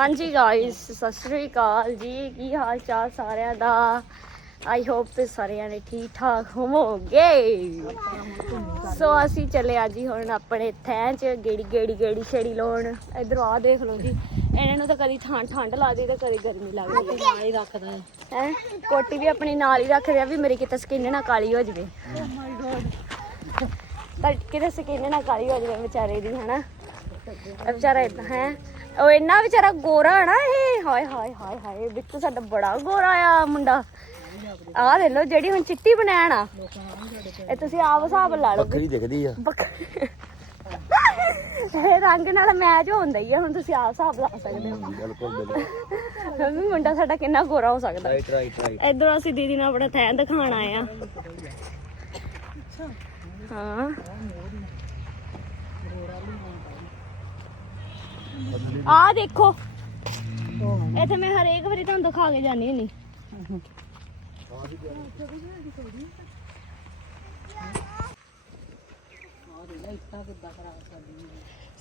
ਹਾਂਜੀ ਗਾਇਸ ਸਤਿ ਸ਼੍ਰੀ ਅਕਾਲ ਜੀ। ਕੀ ਹਾਲ ਚਾਲ ਸਾਰਿਆਂ ਦਾ? ਆਈ ਹੋਪ ਤੇ ਸਾਰਿਆਂ ਨੇ ਠੀਕ ਠਾਕ ਹੋਵੋਗੇ। ਸੋ ਅਸੀਂ ਚੱਲੇ ਆ ਜੀ ਹੁਣ ਆਪਣੇ ਥੈਂ ਚ ਗੇੜੀ ਗੇੜੀ ਗੇੜੀ ਛੇੜੀ ਲਾਉਣ। ਇਧਰੋਂ ਆ ਦੇਖ ਲਓ ਜੀ। ਇਹਨਾਂ ਨੂੰ ਤਾਂ ਕਦੀ ਠੰਡ ਠੰਡ ਲੱਗਦੀ ਤੇ ਕਦੀ ਗਰਮੀ ਲੱਗਦੀ। ਨਾਲ ਹੀ ਰੱਖਦਾ। ਹੈ? ਕੋਟੀ ਵੀ ਆਪਣੀ ਨਾਲ ਹੀ ਰੱਖਦੇ ਆ ਵੀ ਮੇਰੀ ਕਿਤੇ ਸਕਿਨ ਨਾ ਕਾਲੀ ਹੋ ਜਵੇ। ਤਾਂ ਕਿਤੇ ਸਕਿਨ ਨਾ ਕਾਲੀ ਹੋ ਜਵੇ ਵਿਚਾਰੇ ਦੀ ਹਨਾ? ਵਿਚਾਰਾ ਇਦਾਂ ਹੈ? ਉਹ ਇੰਨਾ ਵਿਚਾਰਾ ਗੋਰਾ ਹੈ ਨਾ ਇਹ। ਹਾਏ ਹਾਏ ਹਾਏ ਹਾਏ ਵਿੱਚ ਸਾਡਾ ਬੜਾ ਗੋਰਾ ਆ ਮੁੰਡਾ। ਆਹ ਦੇ ਲਓ ਜਿਹੜੀ ਹੁਣ ਚਿੱਟੀ ਬਣਾਣ ਆ। ਇਹ ਤੁਸੀਂ ਆਪ ਹਿਸਾਬ ਲਾ ਲਓ। ਬੱਕਰੀ ਦਿਖਦੀ ਆ। ਇਹ ਰੰਗ ਨਾਲ ਮੈਚ ਹੁੰਦਾ ਹੀ ਆ ਹੁਣ ਤੁਸੀਂ ਆਪ ਹਿਸਾਬ ਲਾ ਸਕਦੇ ਹੋ। ਬਿਲਕੁਲ ਬਿਲਕੁਲ। ਵੀ ਮੁੰਡਾ ਸਾਡਾ ਕਿੰਨਾ ਗੋਰਾ ਹੋ ਸਕਦਾ। ਰਾਈਟ ਰਾਈਟ ਰਾਈਟ ਇਧਰੋਂ ਅਸੀਂ ਦੀਦੀ ਨਾਲ ਆਪਣਾ ਥੈਂ ਦਿਖਾਣ ਆ। ਹਾਂ। ਆ ਦੇਖੋ। ਇੱਥੇ ਮੈਂ ਹਰੇਕ ਵਾਰੀ ਤੁਹਾਨੂੰ ਦਿਖਾ ਕੇ ਜਾਣੀ ਹੁੰਨੀ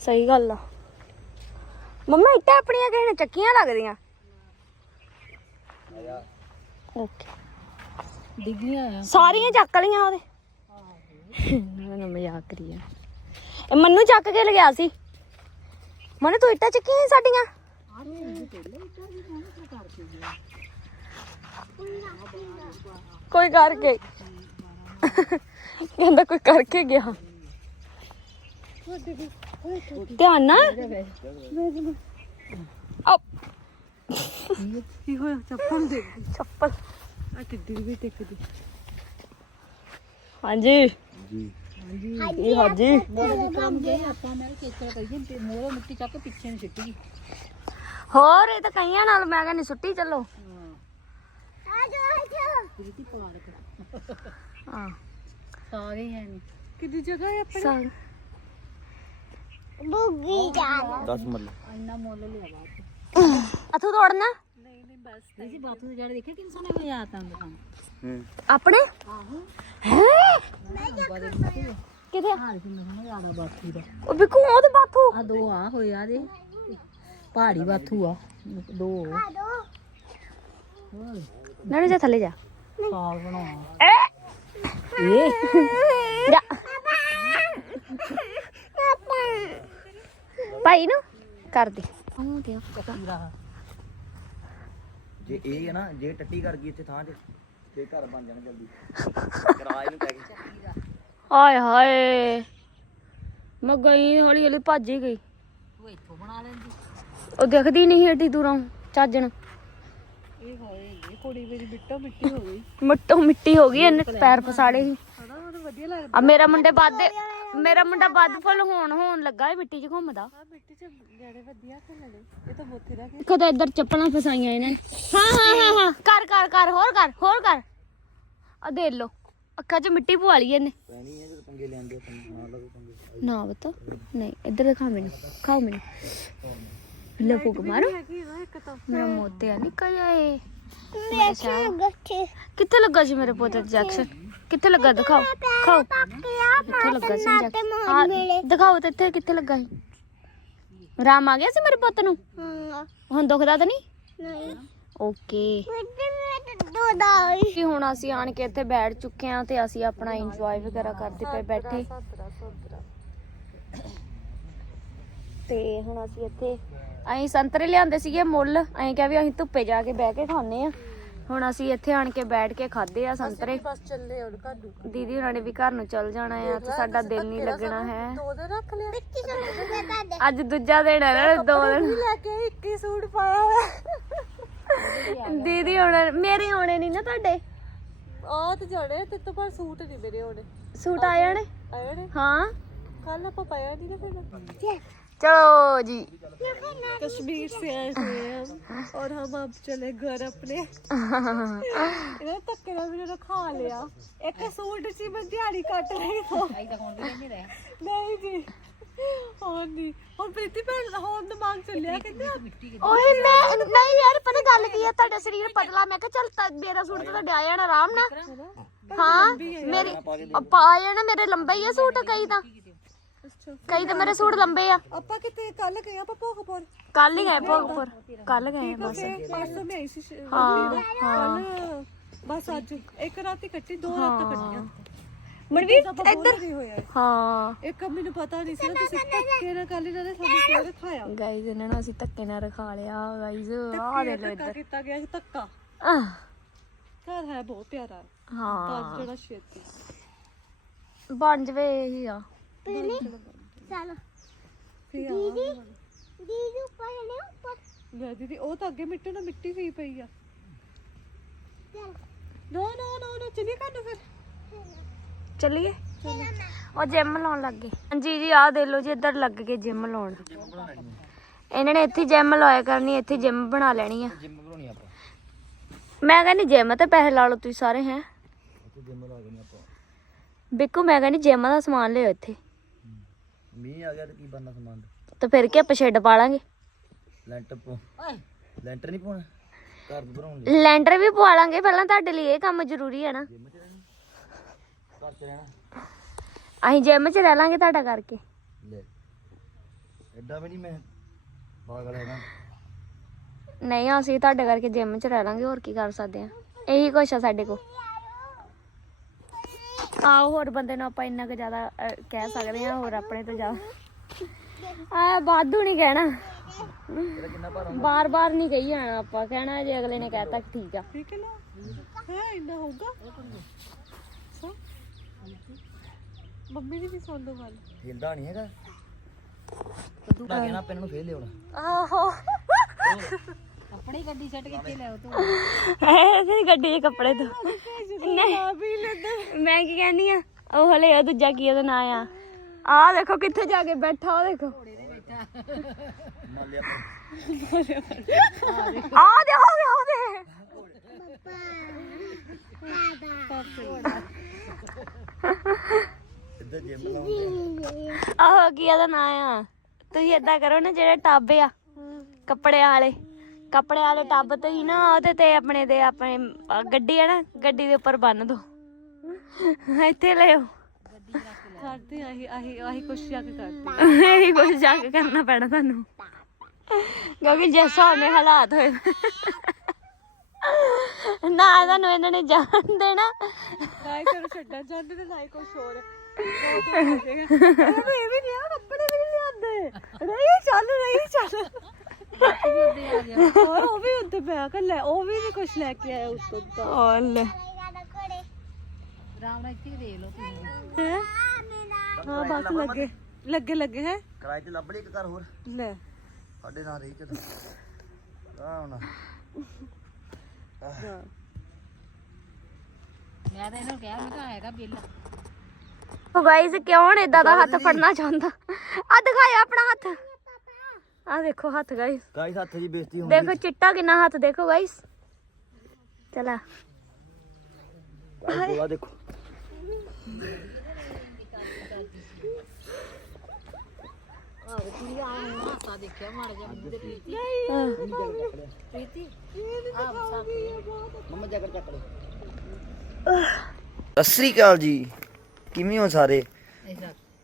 ਸਹੀ ਗੱਲ ਆ। ਮੰਮਾ ਇੱਟਾਂ ਆਪਣੀਆਂ ਕਿਸੇ ਨੇ ਚੱਕੀਆਂ ਲੱਗਦੀਆਂ। ਓਕੇ। ਡਿੱਗੀਆਂ ਆ। ਸਾਰੀਆਂ ਚੱਕ ਲਈਆਂ ਉਹਦੇ। ਨਾ ਮਜ਼ਾਕ ਕਰੀ ਆ ਇਹ ਮੰਨੂ ਚੱਕ ਕੇ ਲਗਿਆ ਸੀ। ਮਨੇ ਤੂੰ ਇੱਟਾਂ ਚੱਕੀਆਂ ਸੀ ਸਾਡੀਆਂ? ਕੋਈ ਕਰਕੇ। ਕਹਿੰਦਾ ਕੋਈ ਕਰਕੇ ਗਿਆ। ਧਿਆਨ ਨਾਲ। ਅਪ ਕੀ ਹੋਇਆ? ਚੱਪਲ ਦੇ। ਚੱਪਲ। ਆ ਕਿੱਡੀ ਵੀ ਟਿਕਦੀ ਹਾਂਜੀ। ਜੀ। ਹਾਂਜੀ ਮੇਰੇ ਕੰਮ ਗਏ ਆਪਾਂ ਮੈਂ ਕਿਚਰਾ ਕਰੀਏ ਤੇ ਮੋਰੇ ਮਿੱਟੀ ਚੱਕ ਪਿੱਛੇ ਨੂੰ ਸਿੱਟੀ। ਹੋਰ ਇਹ ਤਾਂ ਕਈਆਂ ਨਾਲ ਮੈਂ ਕਹਿੰਦੀ ਸੁੱਟੀ ਚੱਲੋ। ਪ੍ਰੀਤੀ ਪਾਰਕ ਹਾਂ। ਸਾਰੇ ਹੈ ਨਹੀਂ ਕਿੱਡੀ ਜਗ੍ਹਾ ਹੈ ਆਪਣੀ? ਸਾਗ 10 ਮੱਲ ਇੰਨਾ ਮੁੱਲ ਲਿਆ ਬਾਤ ਅਥੂ ਤੋੜਨਾ? ਜੀ ਬਾਤੂ ਦੇ ਜੜ ਦੇਖੇ ਕਿੰਨ ਸੋਨੇ ਹੋਇਆ ਤਾਂ ਦੁਕਾਨ ਹੂੰ। ਆਪਣੇ? ਆਹੋ। ਹੈ? ਬਾਰੇ ਮਿੱਟੀ ਕਿਥੇ ਹਾਲ ਕਿੰਨਾ ਸੋਨਾ ਜ਼ਿਆਦਾ ਬਾਥੂ ਦਾ। ਉਹ ਬਿਕੂ ਉਹ ਤੇ ਬਾਥੂ। ਆ ਦੋ ਆ ਹੋਏ ਆ ਦੇ। ਪਹਾੜੀ ਬਾਥੂ ਆ। ਦੋ। ਹੋਰ। ਨਣੇ ਜਾ ਥੱਲੇ ਜਾ। ਸਾਗ ਬਣਾਉਣਾ ਏ ਜਾ। ਭਾਈ ਨੂੰ। ਕਰ ਦੇ। ਉਹ ਦੇ ਕੱਪੀਰਾ ਜੇ ਇਹ ਹੈ ਨਾ ਜੇ ਟੱਟੀ ਕਰ ਗਈ ਇੱਥੇ ਥਾਂ 'ਚ ਤੇ ਘਰ ਬਣ ਜਾਣਾ ਜਲਦੀ। ਕਿਰਾਏ ਨੂੰ ਪੈ ਗਈ ਹਾਏ ਹਾਏ ਮੈਂ ਗਈ ਹੌਲੀ ਹੌਲੀ ਭੱਜ ਹੀ ਗਈ। ਤੂੰ ਇੱਥੋਂ ਬਣਾ ਲੈਂਦੀ। ਉਹ ਦਿਖਦੀ ਨਹੀਂ ਏਡੀ ਦੂਰੋਂ ਚੱਜਣ। ਇਹ ਹੋਏ ਇਹ ਕੁੜੀ ਮੇਰੀ ਮਿੱਟੋ ਮਿੱਟੀ ਹੋ ਗਈ। ਮਿੱਟੋ ਮਿੱਟੀ ਹੋ ਗਈ ਇਹਨੇ ਪੈਰ ਫਸਾੜੇ ਸੀ। ਹਨਾ ਉਹ ਵਧੀਆ ਲੱਗਦਾ। ਆ ਮੇਰਾ ਮੁੰਡੇ ਵੱਧ ਮੇਰਾ ਮੁੰਡਾ ਵੱਧ ਫੁੱਲ ਹੋਣ ਹੋਣ ਲੱਗਾ ਹੈ ਮਿੱਟੀ 'ਚ ਘੁੰਮਦਾ। ਆ ਮਿੱਟੀ ਚ ਜਿਹੜੇ ਵਧੀਆ ਖੇਲਣੇ ਇਹ ਤਾਂ ਮੋਤੀ ਦਾ ਕੇ ਕਦੇ ਇੱਧਰ ਚੱਪਲਾਂ ਫਸਾਈਆਂ ਇਹਨਾਂ ਨੇ। ਹਾਂ ਹਾਂ ਹਾਂ ਹਾਂ। ਕਰ ਕਰ ਕਰ ਹੋਰ ਕਰ ਹੋਰ ਕਰ। ਆ ਦੇ ਲੋ ਅੱਖਾਂ 'ਚ ਮਿੱਟੀ ਪਵਾ ਲਈ ਇਹਨੇ। ਪੈਣੀ ਹੈ ਜਦ ਪੰਗੇ ਲੈਂਦੇ ਆਪਾਂ ਨਾ ਲੱਗੋ ਪੰਗੇ। ਨਾ ਬਤਾ ਨਹੀਂ ਇੱਧਰ ਦਿਖਾ ਮੈਨੂੰ ਖਾਓ ਮੈਨੂੰ। ਲੈ ਫੂਕ ਮਾਰੋ। ਹੈਗੀ ਨਾ ਇੱਕ ਤਾਂ। ਮੇਰਾ ਮੋਤੇ ਆ ਨਿਕਲ ਜਾਏ ਕਿੱਥੇ ਲੱਗਾ ਸੀ ਮੇਰੇ ਪੋਤੇ ਇੰਜੈਕਸ਼ਨ ਕਿੱਥੇ ਲੱਗਾ? ਦਿਖਾਓ। ਖਾਓ ਕਿੱਥੇ ਲੱਗਾ ਸੀ ਇੰਜੈਕਸ਼ਨ ਦਿਖਾਓ ਤੇ ਇੱਥੇ ਕਿੱਥੇ ਲੱਗਾ ਸੀ। ਰਾਮ ਆ ਗਿਆ ਸੀ ਮੇਰੇ ਪੁੱਤ ਨੂੰ? ਹੁਣ ਦੁਖਦਾ ਤਾਂ ਨਹੀਂ? ਨਹੀਂ। ਓਕੇ। ਕਿ ਹੁਣ ਅਸੀਂ ਆਣ ਕੇ ਇੱਥੇ ਬੈਠ ਚੁੱਕੇ ਆ ਤੇ ਅਸੀਂ ਆਪਣਾ ਇੰਜੋਏ ਵਗੈਰਾ ਕਰਦੇ ਪਏ ਬੈਠੇ। ਤੇ ਹੁਣ ਅਸੀਂ ਇੱਥੇ ਅਸੀਂ ਸੰਤਰੇ ਲਿਆਂਦੇ ਸੀਗੇ ਮੁੱਲ ਅਸੀਂ ਕਿਹਾ ਵੀ ਅਸੀਂ ਧੁੱਪੇ ਜਾ ਕੇ ਬਹਿ ਕੇ ਖਾਣੇ ਆ ਹੁਣ ਅਸੀਂ ਇੱਥੇ ਆਣ ਕੇ ਬੈਠ ਕੇ ਖਾਦੇ ਆ ਸੰਤਰੇ। ਬਸ ਚੱਲੇ ਹੁਣ ਕਾਡੂ ਦੀਦੀ ਉਹਨਾਂ ਨੇ ਵੀ ਘਰ ਨੂੰ ਚੱਲ ਜਾਣਾ ਆ ਤੇ ਸਾਡਾ ਦਿਲ ਨਹੀਂ ਲੱਗਣਾ ਹੈ। ਦੋ ਦਿਨ ਰੱਖ ਲਿਆ। ਅੱਜ ਦੂਜਾ ਦਿਨ ਹੈ ਨਾ ਦੋ ਦਿਨ। ਲੈ ਕੇ 21 ਸੂਟ ਪਾਇਆ ਹੋਇਆ। ਦੀਦੀ ਹੁਣ ਮੇਰੇ ਆਉਣੇ ਨਹੀਂ ਨਾ ਤੁਹਾਡੇ? ਆ ਤੇ ਜਾਣੇ ਤੇ ਤੋਂ ਪਰ ਸੂਟ ਨਹੀਂ ਮੇਰੇ ਹੋਣੇ। ਸੂਟ ਆ ਜਾਣੇ ਆਏ ਨੇ ਹਾਂ। ਕੱਲ ਆਪਾਂ ਪਾਇਆ ਨਹੀਂ ਨਾ ਫਿਰ ਚਲੋ ਜੀ कश्मीर से आए हुए हैं हम और हम अब चले घर अपने ਇਹਨੇ ਧੱਕੇ ਨਾਲ ਮੈਨੂੰ ਰਖਾ ਲਿਆ ਇੱਕ ਸੂਟ ਸੀ ਮੈਂ ਦਿਹਾੜੀ ਕੱਟ ਰਹੀ ਹਾਂ ਨਹੀਂ ਜੀ ਹੋਰ ਨਹੀਂ ਹੁਣ ਪ੍ਰੀਤੀ ਭੈਣ ਦਾ ਹੋਰ ਦਿਮਾਗ ਚੱਲਿਆ ਕਹਿੰਦੇ ਓਏ ਮੈਂ ਨਹੀਂ ਯਾਰ ਪਤਾ ਗੱਲ ਕੀ ਹੈ ਤੁਹਾਡਾ ਸਰੀਰ ਪਤਲਾ ਮੈਂ ਕਿਹਾ ਚੱਲ ਤਾਂ ਮੇਰਾ ਸੂਟ ਤਾਂ ਤੁਹਾਡੇ ਆ ਜਾਣਾ ਆਰਾਮ ਨਾਲ ਹਾਂ ਮੇਰੀ ਪਾ ਜਾਣਾ ਮੇਰੇ ਲੰਬਾ ਹੀ ਆ ਸੂਟ ਕਈ ਤਾਂ ਅੱਛਾ ਕਈ ਤਾਂ ਮੇਰੇ ਸੂਟ ਲੰਬੇ ਆ। ਆਪਾਂ ਕਿਤੇ ਕੱਲ ਗਏ ਆਪਾਂ ਭੋਗਪੁਰ ਕੱਲ ਹੀ ਗਏ ਭੋਗਪੁਰ ਕੱਲ ਗਏ ਬਸ। ਫੇਰ ਪਰਸੋਂ ਮੈਂ ਆਈ ਸੀ ਹਾਂ ਕੱਲ ਬਸ ਅੱਜ। ਇੱਕ ਰਾਤੀ ਕੱਟੀ ਦੋ ਰਾਤਾਂ ਕੱਟੀਆਂ। ਮਨਵੀਰ ਇੱਧਰ। ਨਹੀਂ ਹੋਇਆ ਹਾਂ। ਇੱਕ ਮੈਨੂੰ ਪਤਾ ਨਹੀਂ ਸੀ ਨਾ ਤੁਸੀਂ ਧੱਕੇ ਨਾਲ ਕੱਲ ਇਹਨਾਂ ਨੇ ਸਾਨੂੰ ਫੇਰ ਰਖਾਇਆ? ਗਾਈਜ਼ ਇਹਨਾਂ ਨੂੰ ਅਸੀਂ ਧੱਕੇ ਨਾਲ ਰਖਾ ਲਿਆ ਗਾਈਜ਼ ਆਹ ਦੇ ਲੋ ਧੱਕਾ ਕੀਤਾ ਗਿਆ ਸੀ ਧੱਕਾ। ਆਹ, ਘਰ ਹੈ ਬਹੁਤ ਪਿਆਰਾ। ਹਾਂ। ਬਸ ਜਿਹੜਾ ਛੇਤੀ। ਬਣ ਜਵੇ ਇਹੀ ਆ। ਫੇਰ ਦੀਦੀ ਦੀਦੀ ਉੱਪਰ ਨੇ ਉੱਪਰ। ਲੈ ਦੀਦੀ ਉਹ ਤਾਂ ਅੱਗੇ ਮਿੱਟੀ ਨਾਲ ਮਿੱਟੀ ਹੋਈ ਪਈ ਆ। ਨੋ ਨੋ ਨੋ ਨੋ ਚਲੀਏ ਕੰਨ ਫਿਰ। ਚੱਲੀਏ? ਉਹ ਜਿਮ ਲਾਉਣ ਲੱਗ ਗਏ। ਹਾਂਜੀ ਜੀ ਆਹ ਦੇ ਲੋ ਜੀ ਇੱਧਰ ਲੱਗ ਗਏ ਜਿਮ ਲਾਉਣ। ਇਹਨਾਂ ਨੇ ਇੱਥੇ ਜਿਮ ਲਾਇਆ ਕਰਨੀ ਇੱਥੇ ਜਿਮ ਬਣਾ ਲੈਣੀ ਆ। ਜਿੰਮ ਬਣਾਉਣੀ ਆਪਾਂ। ਮੈਂ ਕਹਿੰਦੀ ਜਿਮ ਤੇ ਪੈਸੇ ਲਾ ਲਓ ਤੁਸੀਂ ਸਾਰੇ ਹੈ। ਜਿੰਮ ਲਾ ਦੇਣੀ ਆਪਾਂ। ਬਿੱਕੂ ਮੈਂ ਕਹਿੰਦੀ ਜਿਮ ਦਾ ਸਮਾਨ ਲਿਓ ਇੱਥੇ। ਮੀਂਹ ਆ ਗਿਆ ਤੇ ਕੀ ਬਣਨਾ ਸਮਾਨ? ਦਾ? ਤੇ ਫਿਰ ਕੀ ਆਪਾਂ ਸ਼ੈੱਡ ਪਾ ਲਾਂਗੇ? ਲੈਂਟਰ ਪੋ ਲੈਂਟਰ ਨਹੀਂ ਪਾਉਣਾ ਘਰ ਦੇ ਬਣਾਉਣ ਲਈ। ਲੈਂਟਰ ਵੀ ਪਵਾ ਲਾਂਗੇ ਪਹਿਲਾਂ ਤੁਹਾਡੇ ਲਈ ਇਹ ਕੰਮ ਜ਼ਰੂਰੀ ਹੈ ਨਾ। ਜਿੰਮ ਚ ਰਹਿਣਾ? ਘਰ ਚ ਰਹਿਣਾ? ਅਸੀਂ ਜਿਮ 'ਚ ਰਹਿ ਲਾਂਗੇ ਤੁਹਾਡਾ ਕਰਕੇ। ਲੈ। ਐਡਾ ਵੀ ਨਹੀਂ ਮੈਂ ਪਾਗਲ ਹੈਗਾ। ਨਹੀਂ ਅਸੀਂ ਤੁਹਾਡੇ ਕਰਕੇ ਜਿਮ 'ਚ ਰਹਿ ਲਾਂਗੇ ਹੋਰ ਕੀ ਕਰ ਸਕਦੇ ਆ। ਇਹੀ ਕੁਛ ਆ ਸਾਡੇ ਕੋਲ। ਆਹ ਹੋਰ ਬੰਦੇ ਨੂੰ ਆਪਾਂ ਇੰਨਾ ਕੁ ਜ਼ਿਆਦਾ ਕਹਿ ਸਕਦੇ ਆ ਹੋਰ ਆਪਣੇ ਤੋਂ ਜ਼ਿਆਦਾ। ਆ ਵਾਧੂ ਨਹੀਂ ਕਹਿਣਾ। ਇਹਦਾ ਕਿੰਨਾ ਭਾਰਾ ਬਾਰ-ਬਾਰ ਨਹੀਂ ਕਹੀ ਜਾਣਾ ਆਪਾਂ ਕਹਿਣਾ ਜੇ ਅਗਲੇ ਨੇ ਕਹਿਤਾ ਕਿ ਠੀਕ ਆ। ਠੀਕ ਹੈ ਨਾ? ਹੈ ਇੰਨਾ ਹੋਊਗਾ। ਮੰਮੀ ਦੀ ਵੀ ਸੁਣ ਲਓ ਗੱਲ। ਹਿਲਦਾ ਨਹੀਂ ਹੈਗਾ। ਤਾਂ ਕਹਿਣਾ ਪੈਨ ਨੂੰ ਫੇਰ ਲਿਆਉਣਾ। ਆਹੋ। ਆਪਣੀ ਗੱਡੀ ਛੱਡ ਕੇ ਲੈ ਤੂੰ। ਗੱਡੀ ਕੱਪੜੇ ਤੋਂ ਆ ਲੈਂਦਾ। ਮੈਂ ਕੀ ਕਹਿੰਦੀ ਆ ਉਹ ਹਲੇ ਉਹ ਦੂਜਾ ਕੀ ਉਹਦਾ ਨਾਂ ਆ। ਆਹ ਦੇਖੋ ਕਿੱਥੇ ਜਾ ਕੇ ਬੈਠਾ ਉਹ ਦੇਖੋ। ਆਹ ਦੇ ਹੋ ਗਏ ਉਹਦੇ ਇੱਧਰ ਜਿੰਮ ਲਾਉਂਦੇ ਆਹੋ ਕੀ ਉਹਦਾ ਨਾਂ ਆ। ਤੁਸੀਂ ਏਦਾਂ ਕਰੋ ਨਾ ਜਿਹੜੇ ਟੱਬ ਆ ਕੱਪੜੇ ਵਾਲੇ। ਕੱਪੜੇ ਵਾਲੇ ਟੱਬ ਤੇ ਹੀ ਨਾ ਉਹਦੇ ਤੇ ਆਪਣੇ ਦੇ ਆਪਣੇ ਅਹ ਗੱਡੀ ਆ ਨਾ ਗੱਡੀ ਦੇ ਉੱਪਰ ਬੰਨ ਦੋ। ਇੱਥੇ ਲਿਓ। ਕਰਦੇ ਆਹੀ ਆਹੀ ਆਹੀ ਕੁਛ ਜਾ ਕੇ ਕਰਦੇ ਇਹੀ ਕੁਝ ਜਾ ਕੇ ਕਰਨਾ ਪੈਣਾ ਤੁਹਾਨੂੰ। ਕਿਉਂਕਿ ਜਿਸ ਹਿਸਾਬ ਨਾਲ ਹਾਲਾਤ ਹੋਏ। ਨਾ ਤੁਹਾਨੂੰ ਇਹਨਾਂ ਨੇ ਜਾਣ ਦੇਣਾ। ਨਾ ਹੀ ਤੈਨੂੰ ਛੱਡਣ ਜਾਂਦੇ ਤੇ ਨਾ ਹੀ ਕੁਛ ਹੋਰ। ਵੀ ਵੀ ਨਹੀਂ ਆ ਕੱਪੜੇ ਵੀ ਨਹੀਂ ਲਿਆਂਦੇ ਨਹੀਂ ਚੱਲ ਨਹੀਂ ਚੱਲ। ਹੋਰ ਉਹ ਵੀ ਉੱਤੇ ਪਿਆ ਕਰ ਲੈ ਉਹ ਵੀ ਨਹੀਂ ਕੁਛ ਲੈ ਕੇ ਆਇਆ ਉਸ ਤੋਂ। ਤਾਂ ਓਲ ਹੈਂ? ਹਾਂ ਬਸ ਲੱਗੇ ਲੱਗੇ ਲੱਗੇ ਹੈ? ਕਿਰਾਏ ਤੇ ਲੱਭ ਲਈ ਇੱਕ ਘਰ ਹੋਰ? ਲੈ। ਸਾਡੇ ਨਾਲ ਰਹੀ ਚਲੋ ਆ ਹੁਣ ਹਾਂ। ਉਹ ਗਾਇਸ ਕਿਉਂ ਏਦਾਂ ਦਾ ਹੱਥ ਫੜਨਾ ਚਾਹੁੰਦਾ? ਆ ਦਿਖਾਇਆ ਆਪਣਾ ਹੱਥ। ਆ ਦੇਖੋ ਹੱਥ ਗਾਇਸ ਗਾਇਸ ਹੱਥ ਜੀ ਬੇਇੱਜ਼ਤੀ ਹੁੰਦੀ ਦੇਖੋ ਚਿੱਟਾ ਕਿੰਨਾ ਹੱਥ ਦੇਖੋ ਗਾਇਸ ਚਲਾ। ਗੋਲਾ ਦੇਖੋ। ਸਤਿ ਸ੍ਰੀ ਅਕਾਲ ਜੀ। ਕਿਵੇਂ ਹੋ ਸਾਰੇ?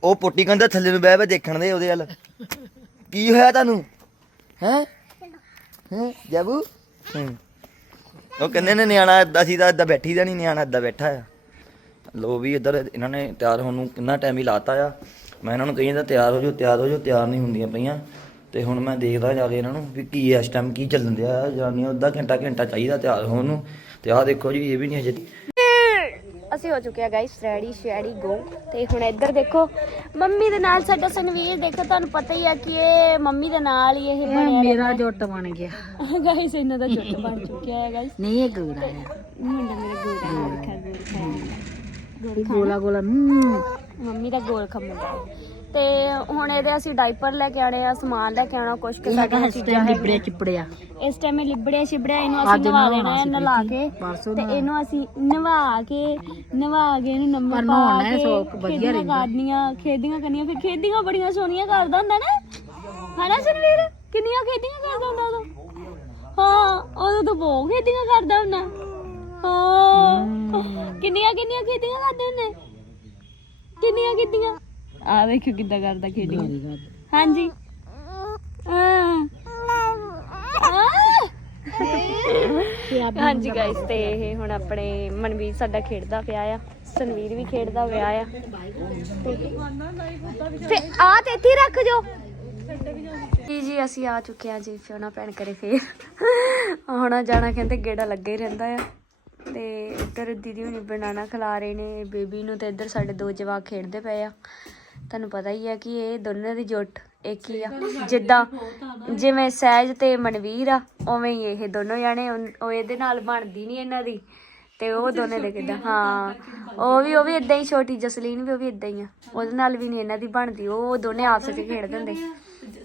ਉਹ ਪੁੱਟੀ ਕੰਦਾ ਥੱਲੇ ਨੂੰ ਬਹਿ ਬਹਿ ਦੇਖਣ ਦੇ ਉਹਦੇ ਵੱਲ। ਕੀ ਹੋਇਆ ਤੁਹਾਨੂੰ? ਹੈ? ਹੈ? ਜਾਬੂ? ਹੂੰ। ਉਹ ਕਹਿੰਦੇ ਨੇ ਨਿਆਣਾ ਏਦਾਂ ਸੀ ਤਾਂ ਏਦਾਂ ਬੈਠੀ ਦਾ ਨਹੀਂ ਨਿਆਣਾ ਏਦਾਂ ਬੈਠਾ ਆ। ਲੋ ਵੀ ਇੱਧਰ ਇਹਨਾਂ ਨੇ ਤਿਆਰ ਹੋਣ ਨੂੰ ਕਿੰਨਾ ਟਾਈਮ ਹੀ ਲਾਤਾ ਆ। ਮੈਂ ਇਹਨਾਂ ਨੂੰ ਕਹੀ ਜਾਂਦਾ ਤਿਆਰ ਹੋ ਜਾਓ ਤਿਆਰ ਹੋ ਜਾਓ ਤਿਆਰ ਨਹੀਂ ਹੁੰਦੀਆਂ ਪਈਆਂ। ਤੇ ਹੁਣ ਮੈਂ ਦੇਖਦਾ ਜਾ ਕੇ ਇਹਨਾਂ ਨੂੰ ਵੀ ਕੀ ਇਸ ਟਾਈਮ ਕੀ ਚੱਲਣ ਦਿਆ ਜਾਨੀ ਅੱਧਾ ਘੰਟਾ ਘੰਟਾ ਚਾਹੀਦਾ ਤਿਆਰ ਹੋਣ ਨੂੰ। ਤੇ ਆਹ ਦੇਖੋ ਜੀ ਇਹ ਵੀ ਨਹੀਂ ਅਜੇ ਅਸੀਂ ਹੋ ਚੁੱਕੇ ਆ ਗਾਇਸ ਰੈਡੀ ਸ਼ੈਡੀ ਗੋ ਤੇ ਹੁਣ ਇੱਧਰ ਦੇਖੋ ਮੰਮੀ ਦੇ ਨਾਲ ਸਾਡਾ ਸਨਵੀਰ ਦੇਖੋ ਤੁਹਾਨੂੰ ਪਤਾ ਹੀ ਆ ਕਿ ਇਹ ਮੰਮੀ ਦੇ ਨਾਲ ਹੀ ਇਹ ਬਣਿਆ ਮੇਰਾ ਜੁੱਟ ਬਣ ਗਿਆ। ਗਾਇਸ ਇਹਨਾਂ ਦਾ ਜੁੱਟ ਬਣ ਚੁੱਕਿਆ ਹੈ ਗਾਇਸ ਨਹੀਂ ਇਹ ਗੋਰਾ ਹੈ। ਮੁੰਡਾ ਮੇਰਾ ਗੋਰਾ ਹੈ ਗੋਰਾ ਗੋਲਾ ਗੋਲਾ ਮੰਮੀ ਦਾ ਗੋਲ ਖੰਮਦਾ ਤੇ ਹੁਣ ਇਹਦੇ ਅਸੀਂ ਡਾਈਪਰ ਲੈ ਕੇ ਆਣੇ ਆ ਸਮਾਨ ਲੈ ਕੇ ਆਉਣਾ ਕੁਝ ਕਿ ਸਾਡੀਆਂ ਚੀਜ਼ਾਂ ਲਿਬੜਿਆ ਚਿਪੜਿਆ। ਇਸ ਟਾਈਮ ਇਹ ਲਿਬੜਿਆ ਛਿਬੜਿਆ ਇਹਨੂੰ ਅਸੀਂ ਨਵਾ ਦੇਣਾ ਹੈ ਨਲਾ ਕੇ। ਤੇ ਇਹਨੂੰ ਅਸੀਂ ਨਵਾ ਕੇ ਨਵਾ ਕੇ ਇਹਨੂੰ ਨੰਬਰ ਪਾ ਕੇ ਵਧੀਆ ਰਹਿੰਦਾ। ਕਰਨੀਆਂ ਖੇਡੀਆਂ ਕਰਨੀਆਂ ਫਿਰ ਖੇਡੀਆਂ ਬੜੀਆਂ ਸੋਹਣੀਆਂ ਕਰਦਾ ਹੁੰਦਾ ਨਾ। ਹਨਾ ਸੁਨਵੀਰ? ਕਿੰਨੀਆਂ ਖੇਡੀਆਂ ਕਰਦਾ ਹੁੰਦਾ ਉਦੋਂ? ਹਾਂ ਉਦੋਂ ਤਾਂ ਬਹੁਤ ਖੇਡੀਆਂ ਕਰਦਾ ਹੁੰਦਾ। ਹਾਂ। ਕਿੰਨੀਆਂ ਕਿੰਨੀਆਂ ਖੇਡੀਆਂ ਕਰਦੇ ਹੁੰਦੇ? ਕਿੰਨੀਆਂ ਕਿੰਨੀਆਂ ਆ ਵੇਖੋ ਕਿੱਦਾਂ ਕਰਦਾ ਖੇਡੀ। ਹਾਂਜੀ। ਹਾਂਜੀ ਗਾਇਸ ਤੇ ਇਹ ਹੁਣ ਆਪਣੇ ਮਨਵੀਰ ਸਾਡਾ ਖੇਡਦਾ ਪਿਆ ਆ। ਸਨਵੀਰ ਵੀ ਖੇਡਦਾ ਪਿਆ ਆ। ਤੇ ਆ ਤੇ ਇੱਥੇ ਰੱਖ ਜੋ। ਜੀ ਜੀ ਅਸੀਂ ਆ ਚੁੱਕੇ ਆ ਜੀ ਫਿਉਣਾ ਭੈਣ ਕਰੇ ਫੇਰ। ਆਉਣਾ ਜਾਣਾ ਕਹਿੰਦੇ ਗੇੜਾ ਲੱਗਾ ਹੀ ਰਹਿੰਦਾ ਆ। ਤੇ ਇੱਧਰ ਦੀਦੀ ਹੁਣੀ ਬਨਾਨਾ ਖਿਲਾ ਰਹੇ ਨੇ ਬੇਬੀ ਨੂੰ ਤੇ ਇੱਧਰ ਸਾਡੇ ਦੋ ਜਵਾਕ ਖੇਡਦੇ ਪਏ ਆ। ਤੁਹਾਨੂੰ ਪਤਾ ਹੀ ਆ ਕਿ ਇਹ ਦੋਨਾਂ ਦੀ ਜੁੱਟ ਇੱਕ ਹੀ ਆ। ਜਿੱਦਾਂ ਜਿਵੇਂ ਸਹਿਜ ਤੇ ਮਨਵੀਰ ਆ ਉਵੇਂ ਹੀ ਇਹ ਦੋਨੋਂ ਜਾਣੇ ਉਨ- ਉਹ ਇਹਦੇ ਨਾਲ ਬਣਦੀ ਨਹੀਂ ਇਹਨਾਂ ਦੀ ਤੇ ਉਹ ਦੋਨੇ ਦੇ ਕਿਦਾਂ? ਹਾਂ ਉਹ ਵੀ ਉਹ ਵੀ ਇਦਾਂ ਹੀ ਛੋਟੀ ਜਸਲੀਨ ਵੀ ਉਹ ਵੀ ਇਦਾਂ ਹੀ ਆ। ਉਹਦੇ ਨਾਲ ਵੀ ਨਹੀਂ ਇਹਨਾਂ ਦੀ ਬਣਦੀ ਉਹ ਦੋਨੇ ਆਪਸ ਵਿੱਚ ਖੇਡਦੇ ਹੁੰਦੇ।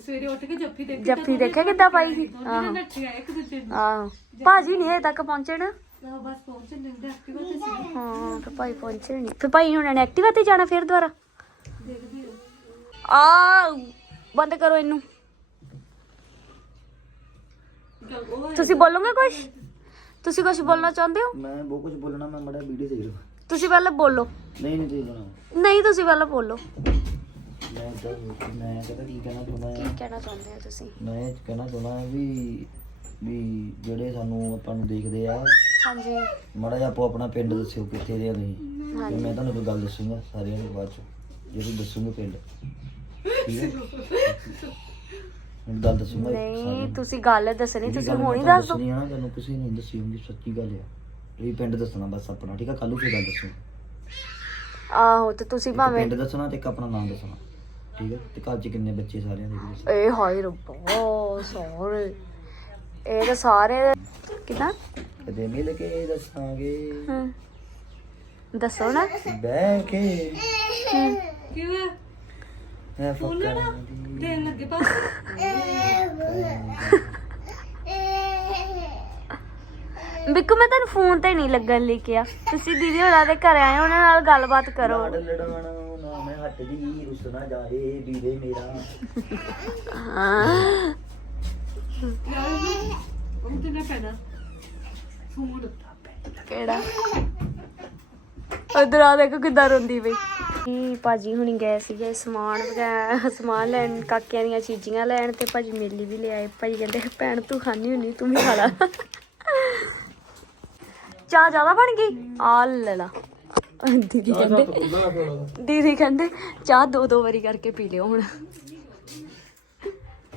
ਸਵੇਰੇ ਉੱਠ ਕੇ ਜੱਫੀ ਦੇ ਜੱਫੀ ਦੇਖਿਆ ਕਿੱਦਾਂ ਪਾਈ ਸੀ? ਆਹੋ ਨੱਠਿਆ ਇੱਕ ਦੂਜੇ ਨੂੰ। ਆਹੋ। ਭਾਜੀ ਨਹੀਂ ਹਜੇ ਤੱਕ ਪਹੁੰਚੇ ਨਾ ਨਾ ਬਸ ਪਹੁੰਚਣ ਦੇ ਐਕਟਿਵਾ ਤੇ ਸੀ ਹਾਂ ਫਿਰ ਭਾਈ ਪਹੁੰਚੇ ਨਹੀਂ ਫਿਰ ਭਾਈ ਹੁਣਾਂ ਨੇ ਐਕਟਿਵਾ ਤੇ ਜਾਣਾ ਫਿਰ ਦੁਬਾਰਾ? ਆ। ਬੰਦ ਕਰੋ ਇਹਨੂੰ। ਤੁਸੀਂ ਬੋਲੋਗੇ ਕੁਝ ਤੁਸੀਂ ਕੁਝ ਬੋਲਣਾ ਚਾਹੁੰਦੇ ਹੋ? ਮੈਂ ਬਹੁਤ ਕੁਝ ਬੋਲਣਾ ਮੈਂ ਮੜਾ ਵੀਡੀਓ ਦੇਖ ਰਿਹਾ ਤੁਸੀਂ ਪਹਿਲਾਂ ਬੋਲੋ। ਨਹੀਂ ਨਹੀਂ ਦੇਖ ਰਿਹਾ ਨਹੀਂ ਤੁਸੀਂ ਪਹਿਲਾਂ ਬੋਲੋ। ਮੈਂ ਤਾਂ ਮੈਂ ਕਹਿੰਦਾ ਕੀ ਕਹਿਣਾ ਚਾਹੁੰਦਾ ਕੀ ਕਹਿਣਾ ਚਾਹੁੰਦੇ ਹੋ ਤੁਸੀਂ? ਮੈਂ ਇਹ ਕਹਿਣਾ ਚਾਹੁੰਦਾ ਵੀ ਵੀ ਜਿਹੜੇ ਸਾਨੂੰ ਆਪਾਂ ਨੂੰ ਦੇਖਦੇ ਆ ਹਾਂਜੀ। ਮਾੜਾ ਆਪੋ ਆਪਣਾ ਪਿੰਡ ਦੱਸਿਓ ਕਿੱਥੇ ਦੇ ਆ ਤੁਸੀਂ। ਤੇ ਮੈਂ ਤੁਹਾਨੂੰ ਕੋਈ ਗੱਲ ਦੱਸੂਗਾ ਸਾਰਿਆਂ ਨੂੰ ਬਾਅਦ ਚ। ਜਦੋਂ ਦੱਸੂਗਾ ਪਿੰਡ। ਠੀਕ ਹੈ? ਹੁਣ ਗੱਲ ਦੱਸੂਗਾ ਨਹੀਂ ਤੁਸੀਂ ਗੱਲ ਦੱਸਣੀ ਤੁਸੀਂ ਹੁਣ ਹੀ ਦੱਸ ਦਿਓ ਦੱਸਣੀ ਆ ਨਾ ਤੁਹਾਨੂੰ ਕਿਸੇ ਨਹੀਂ ਦੱਸੀ ਹੁੰਦੀ ਸੱਚੀ ਗੱਲ ਆ। ਇਹ ਪਿੰਡ ਦੱਸਣਾ ਬਸ ਆਪਣਾ ਠੀਕ ਆ? ਕੱਲ ਨੂੰ ਫਿਰ ਗੱਲ ਦੱਸੋ। ਆਹੋ ਤੇ ਤੁਸੀਂ ਭਾਵੇਂ ਪਿੰਡ ਦੱਸਣਾ ਤੇ ਇੱਕ ਆਪਣਾ ਨਾਮ ਦੱਸਣਾ ਠੀਕ ਹੈ ਤੇ ਘਰ 'ਚ ਕਿੰਨੇ ਬੱਚੇ ਸਾਰਿਆਂ ਦੇ ਵੀ ਦੱਸੋ। ਏ ਹਾਏ ਰੱਬਾ ਸਾਰੇ। ਇਹ ਤਾਂ ਸਾਰੇ ਕਿਦਾਂ? ਕਦੇ ਮਿਲ ਕੇ ਦੱਸਾਂਗੇ। ਦੱਸੋ ਨਾ। ਬਹਿ ਕੇ। ਕਿਵੇਂ ਮੈਂ ਦੇਣ ਲੱਗੇ ਬਿੱਕੂ ਮੈਂ ਤੁਹਾਨੂੰ ਫੋਨ ਤੇ ਨਹੀਂ ਲੱਗਣ ਲਈ ਕਿਹਾ। ਤੁਸੀਂ ਦੀਦੀ ਹੋਰਾਂ ਦੇ ਘਰ ਆਏ ਉਹਨਾਂ ਨਾਲ ਗੱਲਬਾਤ ਕਰੋ। ਲਾਡ ਲੜਾਣਾ ਨਾ ਮੈਂ ਹੱਟਦੀ ਰੁੱਸ ਨਾ ਜਾਏ ਵੀਰੇ ਮੇਰਾ। ਉਹ ਤੇ ਨਾ ਪੈਣਾ ਫੋਨ ਕਿਹੜਾ? ਉਧਰ ਆ ਦੇਖੋ ਕਿੱਦਾਂ ਰੋਂਦੀ ਪਈ। ਜੀ ਭਾਜੀ ਹੁਣੀ ਗਏ ਸੀਗੇ ਸਮਾਨ ਵਗੈਰਾ ਸਮਾਨ ਲੈਣ ਕਾਕਿਆਂ ਦੀਆਂ ਚੀਜ਼ੀਆਂ ਲੈਣ ਤੇ ਭਾਜੀ ਮੇਲੀ ਵੀ ਲਿਆਏ ਭਾਜੀ ਕਹਿੰਦੇ ਭੈਣ ਤੂੰ ਖਾਣੀ ਹੁੰਨੀ ਤੂੰ ਵੀ ਖਾ ਲਾ। ਚਾਹ ਜ਼ਿਆਦਾ ਬਣ ਗਈ? ਆ ਲੈ ਲਾ। ਦੀਦੀ ਕਹਿੰਦੇ ਦੀਦੀ ਕਹਿੰਦੇ ਚਾਹ ਦੋ ਦੋ ਵਾਰੀ ਕਰਕੇ ਪੀ ਲਿਓ ਹੁਣ।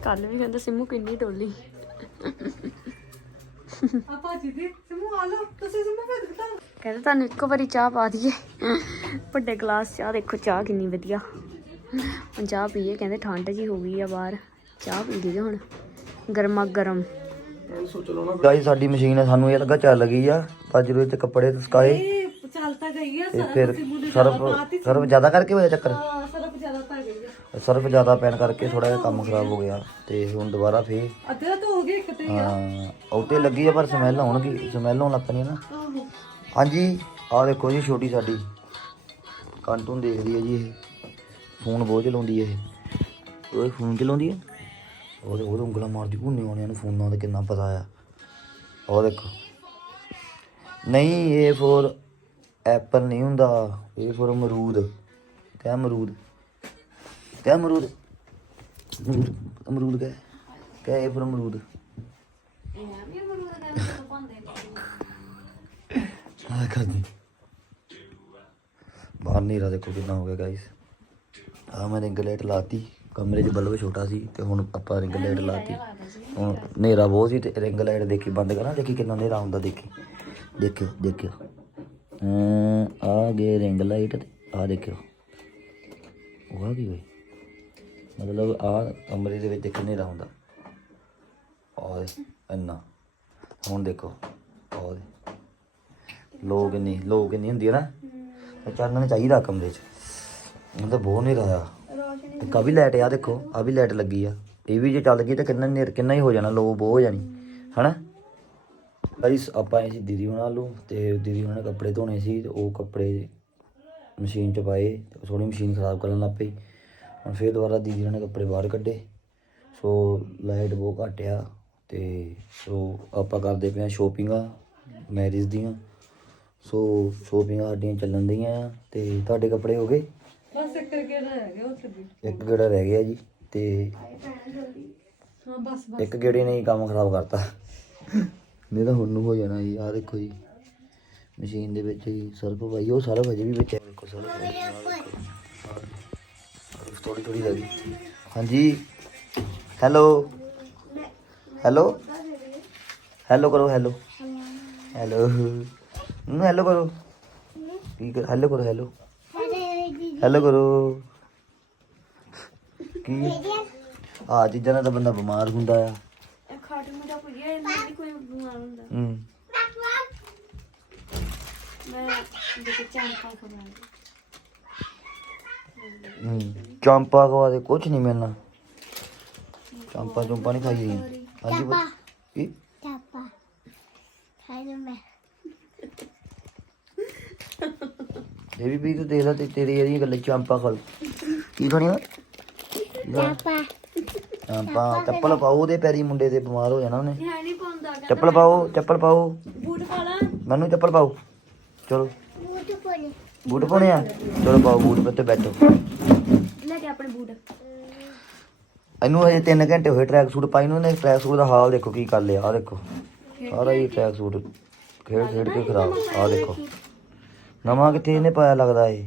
ਕੱਲ ਵੀ ਕਹਿੰਦਾ ਸਿੰਮੂ ਕਿੰਨੀ ਡੋਲੀ। ਆ ਭਾਜੀ ਦੀ ਸਮੂਹ ਆ ਲਓ। ਤੁਸੀਂ ਸਮੂਹ ਫਿਰ ਦਿੱਤਾ। ਕਹਿੰਦੇ ਤੁਹਾਨੂੰ ਇੱਕੋ ਵਾਰੀ ਚਾਹ ਪਾ ਦਈਏ। ਵੱਡੇ ਗਲਾਸ ਚਾਹ ਦੇਖੋ ਚਾਹ ਕਿੰਨੀ ਵਧੀਆ। ਹੁਣ ਚਾਹ ਪੀਏ ਕਹਿੰਦੇ ਠੰਡ ਜੀ ਹੋ ਗਈ ਆ ਬਾਹਰ। ਚਾਹ ਪੀ ਲਈਏ ਹੁਣ ਗਰਮਾ ਗਰਮ ਗਾਈ ਸਾਡੀ ਮਸ਼ੀਨ ਹੈ ਸਾਨੂੰ ਇਹ ਲੱਗਾ ਚੱਲ ਗਈ ਆ। ਪਰ ਜਦੋਂ ਇਹ ਚ ਕੱਪੜੇ ਸੁਕਾਏ ਇਹ ਚੱਲ ਤਾਂ ਗਈ ਆ ਤੇ ਫਿਰ ਸਰਫ ਸਰਫ ਜ਼ਿਆਦਾ ਕਰਕੇ ਹੋਇਆ ਚੱਕਰ? ਹਾਂ ਸਰਫ ਜ਼ਿਆਦਾ ਪਾ ਗਈ ਆ। ਸਰਫ ਜ਼ਿਆਦਾ ਪੈਣ ਕਰਕੇ ਥੋੜਾ ਜਿਹਾ ਕੰਮ ਖਰਾਬ ਹੋ ਗਿਆ। ਤੇ ਹੁਣ ਦੁਬਾਰਾ ਫੇਰ ਅੱਧੇ ਤਾਂ ਹੋ ਗਏ ਇੱਕ ਤੇ ਹਾਂ ਉੱਤੇ ਲੱਗੀ ਆ ਪਰ ਸਮੈਲ ਆਉਣਗੀ ਸਮੈਲ ਆਉਣ ਲੱਗ ਪੈਣੀ ਆ ਨਾ। ਹਾਂਜੀ, ਆਹ ਦੇਖੋ ਜੀ ਛੋਟੀ ਸਾਡੀ। ਕੰਟੂਨ ਦੇਖਦੀ ਹੈ ਜੀ ਇਹ। ਫੋਨ ਬਹੁਤ ਚਲਾਉਂਦੀ ਹੈ ਇਹ। ਉਹ ਫੋਨ ਚਲਾਉਂਦੀ ਹੈ? ਉਹਦੇ ਉਹਦੇ ਉਂਗਲਾਂ ਮਾਰਦੀ ਭੁੰਨੇ ਆਉਣਿਆਂ ਨੂੰ ਫੋਨਾਂ ਦਾ ਕਿੰਨਾ ਪਤਾ ਆ। ਉਹ ਦੇਖੋ। ਨਹੀਂ, ਇਹ ਫੋਰ ਐਪਲ ਨਹੀਂ ਹੁੰਦਾ। ਇਹ ਫੋਰ ਅਮਰੂਦ। ਕਹਿ ਅਮਰੂਦ। ਕਹਿ ਅਮਰੂਦ। ਅਮਰੂਦ ਅਮਰੂਦ ਕਹਿ। ਇਹ ਫੋਰ ਅਮਰੂਦ। ਆ ਕਰਦੀ ਬਾਹਰ ਨੀਰਾ ਦੇਖੋ ਕਿੰਨਾ ਹੋ ਗਿਆ ਗਾਇਸ ਆ ਮੈਂ ਰਿੰਗ ਲਾਈਟ ਲਾਤੀ ਕਮਰੇ 'ਚ ਬਲਬ ਛੋਟਾ ਸੀ ਤੇ ਹੁਣ ਆਪਾਂ ਰਿੰਗ ਲਾਈਟ ਲਾਤੀ। ਹੁਣ ਹਨੇਰਾ ਬਹੁਤ ਸੀ ਤੇ ਰਿੰਗ ਲਾਈਟ ਦੇਖੀ ਬੰਦ ਕਰਾਂ ਦੇਖੀ ਕਿੰਨਾ ਹਨੇਰਾ ਹੁੰਦਾ ਦੇਖੀ। ਦੇਖਿਓ ਦੇਖਿਓ। ਆ ਗਏ ਰਿੰਗ ਲਾਈਟ ਤੇ ਆ ਦੇਖਿਓ। ਉਹ ਆ ਗਈ ਓਏ ਮਤਲਬ ਆ ਕਮਰੇ ਦੇ ਵਿੱਚ ਦੇਖੋ ਹਨੇਰਾ ਹੁੰਦਾ। ਔਰ ਇੰਨਾ। ਹੁਣ ਦੇਖੋ ਔਰ ਲੋਕ ਕਿੰਨੀ ਲੋਕ ਕਿੰਨੀ ਹੁੰਦੀ ਹੈ ਨਾ ਇਹ ਚਾਨਣ ਚਾਹੀਦਾ ਕਮਰੇ 'ਚ। ਹੁਣ ਤਾਂ ਬਹੁਤ ਹਨੇਰਾ ਆ ਤੇ ਕਾ ਵੀ ਲਾਈਟ ਆ ਦੇਖੋ ਆ ਵੀ ਲਾਈਟ ਲੱਗੀ ਆ। ਇਹ ਵੀ ਜੇ ਚੱਲ ਗਈ ਤਾਂ ਕਿੰਨਾ ਨੇਰ ਕਿੰਨਾ ਹੀ ਹੋ ਜਾਣਾ ਲੋ ਬਹੁਤ ਹੋ ਜਾਣੀ। ਹਨਾ? ਗਾਇਸ ਆਪਾਂ ਆਏ ਸੀ ਦੀਦੀ ਉਹਨਾਂ ਨੂੰ ਤੇ ਦੀਦੀ ਉਹਨਾਂ ਨੇ ਕੱਪੜੇ ਧੋਣੇ ਸੀ ਤੇ ਉਹ ਕੱਪੜੇ ਮਸ਼ੀਨ 'ਚ ਪਾਏ ਤੇ ਥੋੜੀ ਮਸ਼ੀਨ ਖਰਾਬ ਕਰਨ ਲੱਗ ਪਈ। ਹੁਣ ਫੇਰ ਦੁਬਾਰਾ ਦੀਦੀ ਉਹਨਾਂ ਨੇ ਕੱਪੜੇ ਬਾਹਰ ਕੱਢੇ। ਸੋ ਲਾਈਟ ਬਹੁਤ ਘੱਟ ਆ ਤੇ ਸੋ ਆਪਾਂ ਕਰਦੇ ਪਏ ਆ ਸ਼ੋਪਿੰਗਾਂ ਮੈਰਿਜ ਦੀਆਂ। ਸੋ ਸ਼ੋਪਿੰਗਾਂ ਸਾਡੀਆਂ ਚੱਲਣ ਦੀਆਂ ਆ ਤੇ ਤੁਹਾਡੇ ਕੱਪੜੇ ਹੋ ਗਏ? ਬਸ ਇੱਕ ਕਰਕੇ ਰਹਿ ਗਿਆ ਉੱਥੇ ਵੀ। ਇੱਕ ਗੇੜਾ ਰਹਿ ਗਿਆ ਜੀ ਤੇ ਹਾਂ ਬਸ ਇੱਕ ਗੇੜੇ ਨੇ ਹੀ ਕੰਮ ਖਰਾਬ ਕਰਤਾ? ਨਹੀਂ ਤਾਂ ਹੁਣ ਨੂੰ ਹੋ ਜਾਣਾ ਜੀ ਆਹ ਦੇਖੋ ਜੀ। ਮਸ਼ੀਨ ਦੇ ਵਿੱਚ ਜੀ ਸਰਫ ਪਾਈ ਉਹ ਸਰਫ ਅਜੇ ਵੀ ਵਿੱਚ ਹੈ। ਦੇਖੋ ਸਰਫ ਥੋੜੀ ਥੋੜੀ ਲੱਗੀ ਹਾਂਜੀ। ਹੈਲੋ। ਹੈਲੋ। ਹੈਲੋ ਕਰੋ ਹੈਲੋ। ਹੈਲੋ। ਨੂੰ ਹੈਲੋ ਕਰੋ। ਕੀ ਕਰ ਹੈਲੋ ਕਰੋ ਹੈਲੋ ਹੈਲੋ ਕਰੋ। ਕੀ? ਆ ਚੀਜ਼ਾਂ ਨਾਲ ਬੰਦਾ ਬਿਮਾਰ ਹੁੰਦਾ ਆ। ਖਾਟ ਮੁੰਡਾ ਪੁੱਜਿਆ ਇਹਨਾਂ ਦੀ ਕੋਈ ਬਿਮਾਰ ਹੁੰਦਾ ਹੂੰ। ਮੈਂ ਦੇਖੇ ਚਾਂਪਾ ਖਵਾਉਂਦੀ ਹੂੰ, ਚਾਂਪਾ ਖਵਾ ਦੇ ਕੁਝ ਨਹੀਂ ਮਿਲਣਾ। ਚਾਂਪਾ ਚੁੰਪਾ ਨਹੀਂ ਖਾਈ ਹਾਂਜੀ ਕੀ? ਚਾਪਾ। ਖਾਈ ਮੈਂ। ਇਹ ਵੀ ਵੀ ਤੂੰ ਦੇਖ ਲੈ ਤੇ ਤੇਰੀ ਇਹਦੀ ਗੱਲ ਚਾਂਪਾ ਖਾ ਕੀ ਖਾਣੀ ਆ ਚਾਪਾ। ਚਾਂਪਾ ਚੱਪਲ ਪਾਓ ਉਹਦੇ ਪੈਰੀ ਮੁੰਡੇ ਦੇ ਬਿਮਾਰ ਹੋ ਜਾਣਾ ਉਹਨੇ। ਹੈ ਨਹੀਂ ਪਾਉਂਦਾ ਚੱਪਲ ਪਾਓ ਚੱਪਲ ਪਾਓ। ਬੂਟ ਪਾ ਲਾ। ਮੈਨੂੰ ਚੱਪਲ ਪਾਓ। ਚਲੋ। ਬੂਟ ਪਾਣੇ ਬੂਟ ਪਾਉਣੇ ਆ? ਚਲੋ ਪਾਓ ਬੂਟ ਤੇ ਬੈਠੋ। ਲੈ ਕੇ ਆਪਣੇ ਬੂਟ। ਇਹਨੂੰ ਹਜੇ 3 ਘੰਟੇ ਹੋਏ ਟਰੈਕ ਸੂਟ ਪਾਈ ਨੂੰ ਇਹਨੇ ਟਰੈਕ ਸੂਟ ਦਾ ਹਾਲ ਦੇਖੋ ਕੀ ਕਰ ਲਿਆ ਆ ਦੇਖੋ। ਸਾਰਾ ਹੀ ਟਰੈਕ ਸੂਟ ਖੇਡ ਖੇਡ ਕੇ ਖਰਾਬ ਆ ਦੇਖੋ। ਨਵਾਂ ਕਿੱਥੇ ਇਹਨੇ ਪਾਇਆ ਲੱਗਦਾ ਇਹ?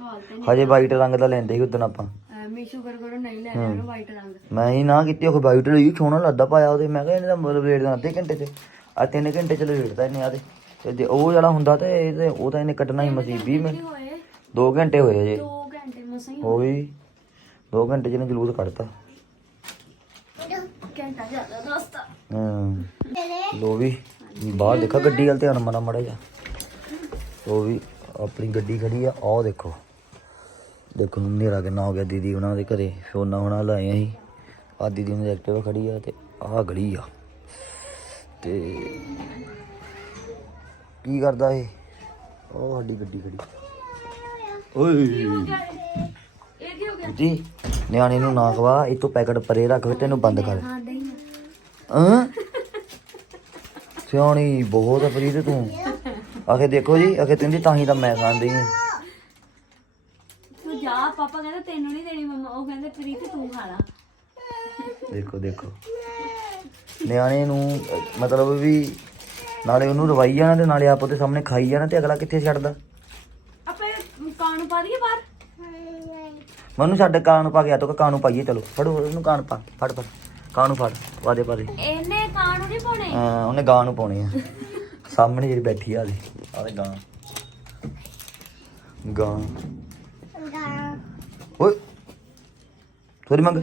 ਹਾਲ ਤੇ ਹਜੇ ਵਾਈਟ ਰੰਗ ਦਾ ਲੈਂਦੇ ਸੀ ਉਦੋਂ ਆਪਾਂ। ਮੀਸ਼ੂ ਕਰ ਕਰੋ ਨਹੀਂ ਲੈਣਾ ਉਹਨੂੰ ਵਾਈਟ ਰੰਗ। ਮੈਂ ਹੀ ਨਾ ਕੀਤੀ ਉਹ ਵਾਈਟ ਲਈ ਸੋਹਣਾ ਲੱਗਦਾ ਪਾਇਆ ਉਹਦੇ। ਮੈਂ ਕਿਹਾ ਇਹਨੇ ਤਾਂ ਮਤਲਬ ਵੇਟ ਦਾ ਅੱਧੇ ਘੰਟੇ ਚ। ਆ ਤਿੰਨ ਘੰਟੇ ਚ ਲਵੇਟਦਾ ਇਹਨੇ ਆ ਤੇ ਤੇ ਜੇ ਉਹ ਜਿਹੜਾ ਹੁੰਦਾ ਤੇ ਇਹ ਤੇ ਉਹ ਤਾਂ ਇਹਨੇ ਕੱਢਣਾ ਹੀ ਮਸੀ 20 ਮਿੰਟ। ਹੋਏ? 2 ਘੰਟੇ ਹੋਏ ਅਜੇ 2 ਘੰਟੇ ਮਸਾਂ ਹੀ ਹੋਈ। 2 ਘੰਟੇ ਚ ਇਹਨੇ ਜਲੂਸ ਕੱਢਤਾ। ਘੰਟਾ ਜ਼ਿਆਦਾ ਦੋਸਤਾ। ਹਾਂ। ਲੋ ਵੀ ਬਾਹਰ ਦੇਖਾ ਗੱਡੀ ਵਾਲ ਧਿਆਨ ਮਾਰਾ ਮੜਾ ਜਾ ਉਹ ਵੀ ਆਪਣੀ ਗੱਡੀ ਖੜੀ ਆ ਆਹ ਦੇਖੋ। ਦੇਖੋ ਹਨੇਰਾ ਕਿੰਨਾ ਹੋ ਗਿਆ ਦੀਦੀ ਉਹਨਾਂ ਦੇ ਘਰੇ ਸੋਨਾ ਹੋਣਾ ਲਾਏ ਅਸੀਂ ਆ ਦੀਦੀ ਦੀ ਐਕਟਿਵਾ ਖੜੀ ਆ ਤੇ ਆਹ ਗਲੀ ਆ। ਤੇ ਕੀ ਕਰਦਾ ਇਹ? ਉਹ ਸਾਡੀ ਗੱਡੀ ਖੜੀ। ਓਏ। ਇਹ ਕੀ ਹੋ ਗਿਆ? ਜੀ ਨਿਆਣੇ ਨੂੰ ਨਾ ਖਵਾ ਇਹ ਤੋਂ ਪੈਕਟ ਪਰੇ ਰੱਖ ਫਿਰ ਤੈਨੂੰ ਬੰਦ ਕਰ। ਹਾਂ? ਸਿਆਣੀ ਬਹੁਤ ਆ ਪ੍ਰੀਤ ਤੂੰ। ਆਖੇ ਦੇਖੋ ਜੀ ਆਖੇ ਤੈਨੂੰ ਤਾਂ ਹੀ ਤਾਂ ਮੈਂ ਖਾਂਦੀ ਹਾਂ। ਤੂੰ ਜਾ ਪਾਪਾ ਕਹਿੰਦਾ ਤੈਨੂੰ ਨਹੀਂ ਦੇਣੀ ਮੰਮਾ ਉਹ ਕਹਿੰਦੇ ਪ੍ਰੀਤ ਤੂੰ ਖਾ ਲਾ। ਦੇਖੋ ਦੇਖੋ। ਨਿਆਣੇ ਨੂੰ ਅਹ, ਮਤਲਬ ਵੀ ਨਾਲੇ ਉਹਨੂੰ ਰਵਾਈ ਜਾਣਾ ਤੇ ਨਾਲੇ ਆਪ ਉਹਦੇ ਸਾਹਮਣੇ ਖਾਈ ਜਾਣਾ ਤੇ ਅਗਲਾ ਕਿੱਥੇ ਛੱਡਦਾ? ਆਪੇ ਕਾਂ ਨੂੰ ਪਾ ਦਈਏ ਬਾਹਰ। ਮੈਨੂੰ ਛੱਡ ਕਾਂ ਨੂੰ ਪਾ ਗਿਆ ਤੋ ਕਾਂ ਨੂੰ ਪਾਈਏ ਚਲੋ। ਫੜੋ ਉਹਨੂੰ ਕਾਂ ਨੂੰ ਪਾ ਫੜ ਫੜ। ਕਾਂ ਨੂੰ ਫੜ ਪਾ ਦੇ ਪਾ ਦੇ। ਇਹਨੇ ਕਾਂ ਨੂੰ ਨਹੀਂ ਪਾਉਣੇ? ਹਾਂ, ਉਹਨੇ ਗਾਂ ਨੂੰ ਪਾਉਣੇ ਆ। ਸਾਹਮਣੇ ਜਿਹੜੀ ਬੈਠੀ ਆ ਦੇ ਆਲੇ ਗਾਂ ਗਾਂ ਓਏ ਸੋਰੀ ਮੰਗ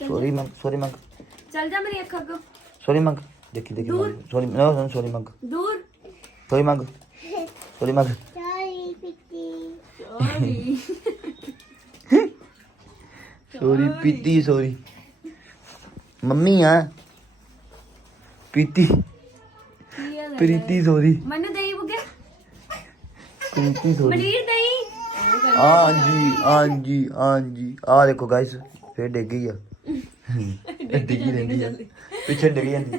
ਸੋਰੀ ਮੰਗ ਸੋਰੀ ਮੰਗ ਚੱਲ ਜਾ ਮੇਰੀ ਅੱਖ ਅੱਗੋਂ ਸੋਰੀ ਮੰਗ ਦੇਖੀ ਦੇਖੀ ਸੋਰੀ ਨਾ ਸੋਰੀ ਮੰਗ ਦੂਰ ਸੋਰੀ ਮੰਗ ਸੋਰੀ ਮੰਗ ਸੋਰੀ ਸੋਰੀ ਪੀਤੀ ਸੋਰੀ ਮੰਮੀ ਆ ਪੀਤੀ ਪ੍ਰੀਤੀ ਸੋਰੀ। ਮੈਨੂੰ ਦੇਈ ਬੁੱਗੇ। ਪ੍ਰੀਤੀ ਸੋਰੀ। ਮਨੀਰ ਦੇਈ। ਹਾਂਜੀ ਹਾਂਜੀ ਹਾਂਜੀ। ਆ ਦੇਖੋ ਗਾਇਸ ਫੇਰ ਡਿੱਗ ਗਈ ਆ। ਡਿੱਗੀ ਰਹਿੰਦੀ ਆ। ਪਿੱਛੇ ਡਿੱਗ ਜਾਂਦੀ